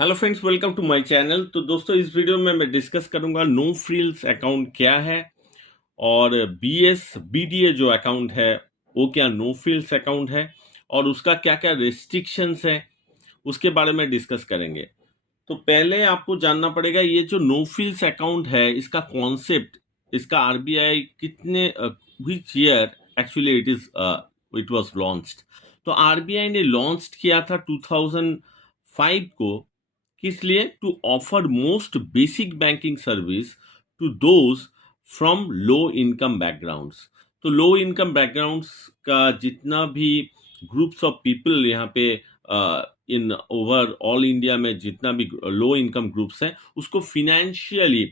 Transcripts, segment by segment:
Hello friends, welcome to my channel. तो दोस्तों, इस वीडियो में मैं डिस्कस करूंगा नो फ्रिल्स अकाउंट क्या है और बीएस बीडीए जो अकाउंट है वो क्या नो फ्रिल्स अकाउंट है और उसका क्या क्या रेस्ट्रिक्शंस है उसके बारे में डिस्कस करेंगे। तो पहले आपको जानना पड़ेगा ये जो नो फ्रिल्स अकाउंट है इसका कॉन्सेप्ट, इसका आरबीआई कितने which year actually it was launched. तो आरबीआई ने लॉन्च किया था 2005 को। किस लिए? To offer most basic banking service to those from low income backgrounds. तो लो इनकम बैकग्राउंड्स का जितना भी ग्रुप्स ऑफ पीपल यहाँ पे इन ओवर ऑल इंडिया में जितना भी लो इनकम ग्रुप्स हैं उसको फिनेंशियली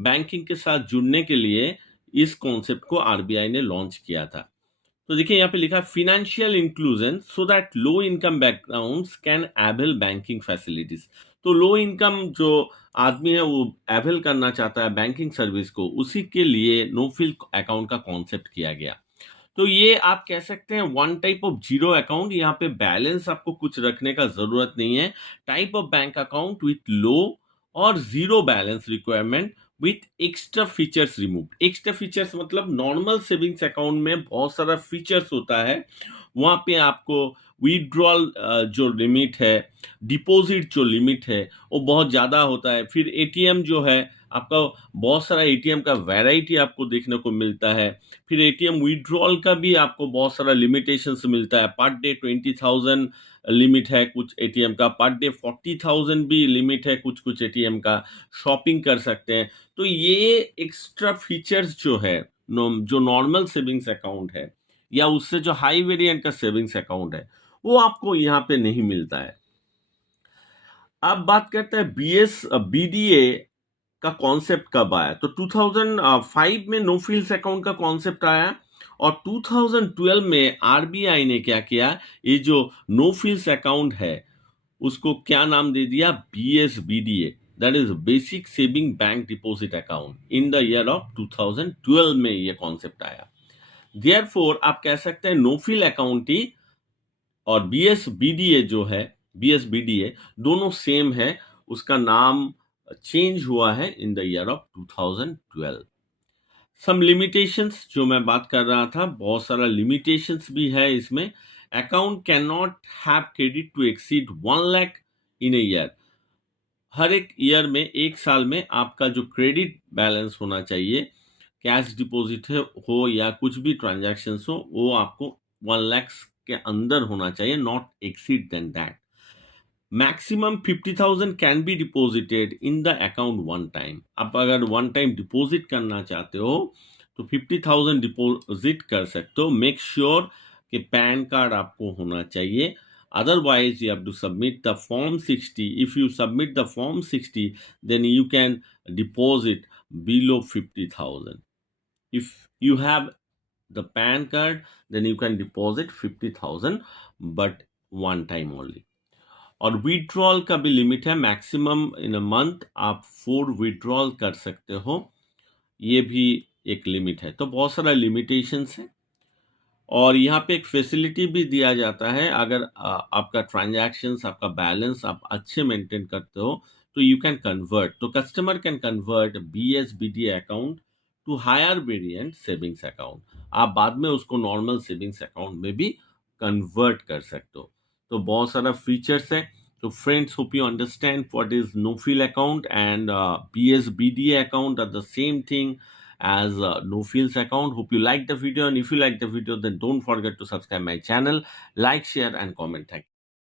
बैंकिंग के साथ जुड़ने के लिए इस कॉन्सेप्ट को आरबीआई ने लॉन्च किया था। तो देखिए यहाँ पे लिखा है financial inclusion so that low income backgrounds can avail banking facilities. तो लो इनकम जो आदमी है वो एवेल करना चाहता है बैंकिंग सर्विस को, उसी के लिए नो फ्रिल अकाउंट का कॉन्सेप्ट किया गया। तो ये आप कह सकते हैं one type of zero account. यहाँ पे बैलेंस आपको कुछ रखने का जरूरत नहीं है। Type of bank account with low और zero balance requirement with extra features remove. Extra features मतलब नॉर्मल सेविंग्स अकाउंट में बहुत सारा फीचर्स होता है। वहां पे आपको विड्रॉल जो लिमिट है, डिपॉजिट जो लिमिट है वो बहुत ज़्यादा होता है। फिर एटीएम जो है आपका, बहुत सारा एटीएम का वैरायटी आपको देखने को मिलता है। फिर एटीएम विड्रॉल का भी आपको बहुत सारा लिमिटेशंस मिलता है। पर डे 20,000 लिमिट है कुछ एटीएम का, पर डे 40,000 भी लिमिट है कुछ कुछ एटीएम का। शॉपिंग कर सकते हैं। तो ये एक्स्ट्रा फीचर्स जो है जो नॉर्मल सेविंग्स अकाउंट है या उससे जो हाई वेरिएंट का सेविंग्स अकाउंट है वो आपको यहाँ पे नहीं मिलता है। अब बात करते हैं बीएस बीडीए का कॉन्सेप्ट कब आया। तो 2005 में नो फ्रिल्स अकाउंट का कॉन्सेप्ट आया और 2012 में आरबीआई ने क्या किया, ये जो नो फ्रिल्स अकाउंट है उसको क्या नाम दे दिया, BSBDA, that is basic saving bank deposit account. In the year of 2012 में ये कॉन्सेप्ट आया। देयरफॉर आप कह सकते हैं नो फ्रिल अकाउंट ही और बीएसबीडीए जो है, बीएसबीडीए दोनों सेम है। उसका नाम चेंज हुआ है in the year of 2012। Some limitations जो मैं बात कर रहा था, बहुत सारा लिमिटेशंस भी है इसमें। Account can not have credit to exceed 1 lakh in a year. हर एक ईयर में, एक साल में आपका जो क्रेडिट बैलेंस होना चाहिए, कैश डिपॉजिट हो या कुछ भी ट्रांजैक्शन हो, वो आपको 1 लाख के अंदर होना चाहिए, not exceed than that. Maximum 50,000 can be deposited in the account one time. आप अगर वन टाइम डिपॉजिट करना चाहते हो तो 50,000 डिपॉजिट कर सकते हो। मेक श्योर कि पैन कार्ड आपको होना चाहिए। Otherwise, you have to submit the Form 60. If you submit the Form 60, then you can deposit below 50,000. If you have the PAN card, then you can deposit 50,000, but one time only. और withdrawal का भी limit है। Maximum in a month आप 4 withdrawal कर सकते हो, ये भी एक लिमिट है। तो बहुत सारा लिमिटेशंस है और यहाँ पे एक फैसिलिटी भी दिया जाता है। अगर आपका ट्रांजैक्शंस, आपका बैलेंस आप अच्छे मेंटेन करते हो तो यू कैन कन्वर्ट। तो customer can convert BSBD account to higher variant savings account. आप बाद में उसको नॉर्मल सेविंग्स अकाउंट में भी कन्वर्ट कर सकते हो। तो बहुत सारा फीचर्स है। तो friends, hope you understand what is no frill account and BSBD account are the same thing as no frills account. Hope you like the video, and if you like the video then don't forget to subscribe my channel, like, share and comment. Thank you.